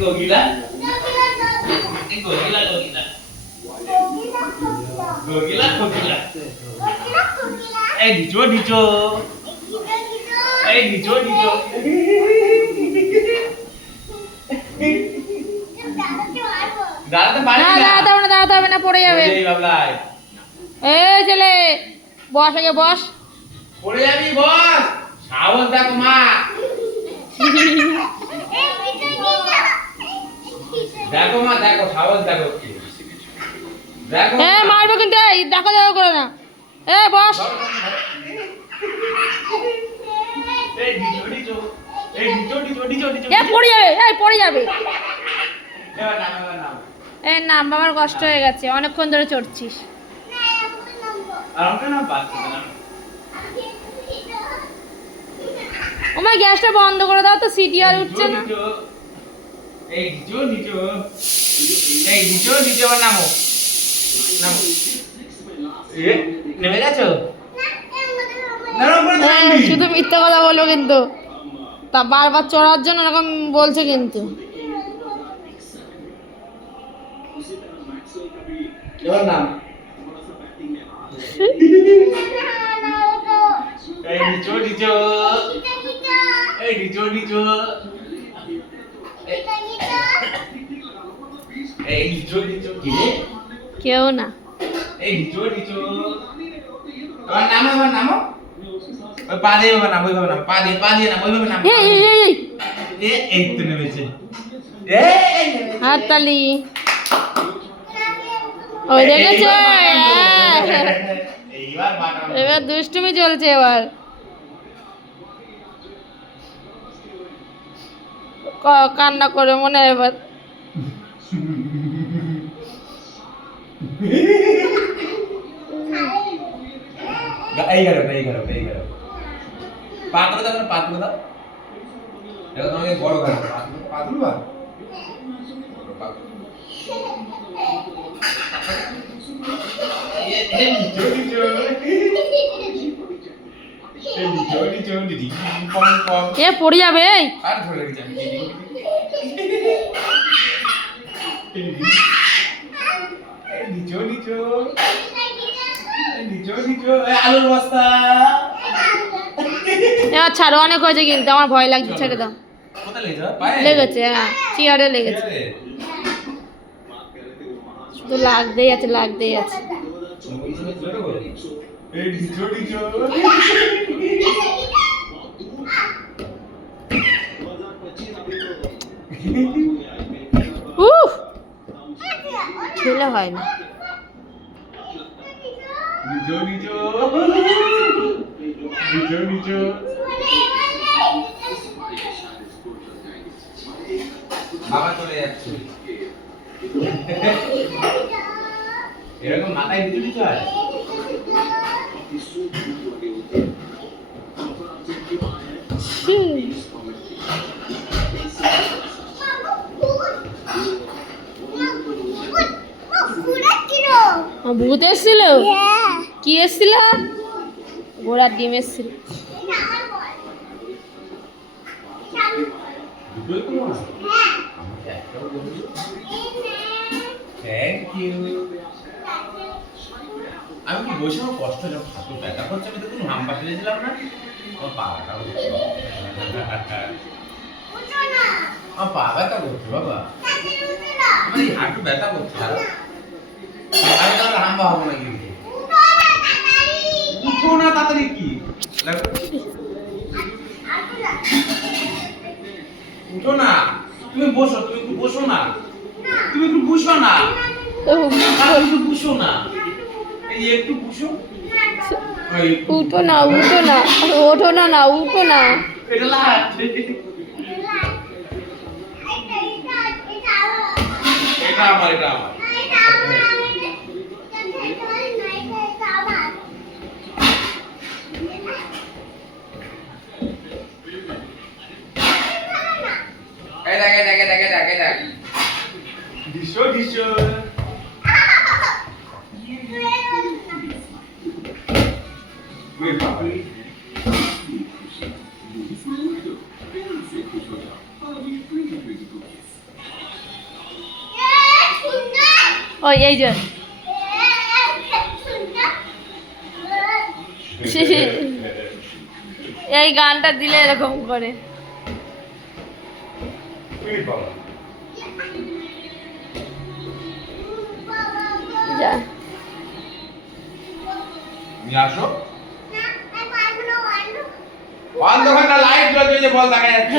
গগিলা গগিলা গগিলা গগিলা গগিলা এই ডিচো ডিচো এই ডিচো ডিচো দাঁড়াতে পারি না দাঁড়াতে হবে না পড়ে যাবে এই বাবলাই এই ছেলে বস আগে বস পড়ে যাবি বস সাহস দেখো মা দেখো মা দেখো সাহস দেখো কি দেখো মারবো কিন্তু এই দেখো করে না বস এই ডিচো ডিচো এই ডিচো ডিচো ডিচো ডিচো পড়ে যাবে এবার নাম নাম আমার কষ্ট হয়ে গেছে অনেকক্ষণ ধরে চড়ছিস আর আমাকে না পাচ্ছি না আমার গ্যাসটা বন্ধ করে দাও তো সিটি আর উঠছে না এই ডিচো ডিচো এই ডিচো ডিচো নামো নামো নেমে গেছো শুধু মিথ্যা কথা বলো কিন্তু তা বারবার চড়ার জন্য এরকম বলছে কিন্তু এবার নাম এই ডিচো ডিচো এই ডিচো ডিচো এই ডিচো ডিচো কি রে কেউ না এই ডিচো ডিচো এবার নামো ওই পা দিয়ে এবার নাম ওইভাবে নাম পা দিয়ে নাম ওইভাবে নাম এই তো নেমেছে হাততালি ওই দেখেছো এবার দুষ্টুমি চলছে এবার কান্না করে মনে হয় এবার এই গেল পাতলা দাও পাতলা দাও এটা তোমাকে বড় করে পাতলা বা পড়ে যাবে আর ধরে রেখেছি আলুর বস্তা এবার ছাড়ো অনেক হয়েছে কিন্তু আমার ভয় লাগছে ছেড়ে দাও লেগেছে চেয়ারে লেগেছে শুধু লাগতেই আছে খেলে হয় না বাবা চলে যাচ্ছে এরকম মাথায় নিচু হয় ভূত এসেছিল কি এসেছিল ঘোড়ার ডিম এসেছিল আমি কি বসে আমার কষ্ট যখন হাতে ব্যথা করছে আমি তো কোনো হাম্পা ফেলেছিলাম না আমার পাটা আমার পা ব্যথা করছে বাবা আমার এই হাঁটু ব্যথা করছে আমি তাহলে হাম্পা হবো না কিন্তু উঠো না তাড়াতাড়ি কি উঠো না তুমি বসো তুমি একটু বসো না তুমি একটু বসো না একটু বসো না এই একটু বসো উঠো না এটা লাট এটা আমার দেখ ডিশো ওই এই যে এই গানটা দিলে এরকম করে যা নিয়ে আসো অন্ধকারটা লাইট জ্বলছে যে বল দেখা যাচ্ছে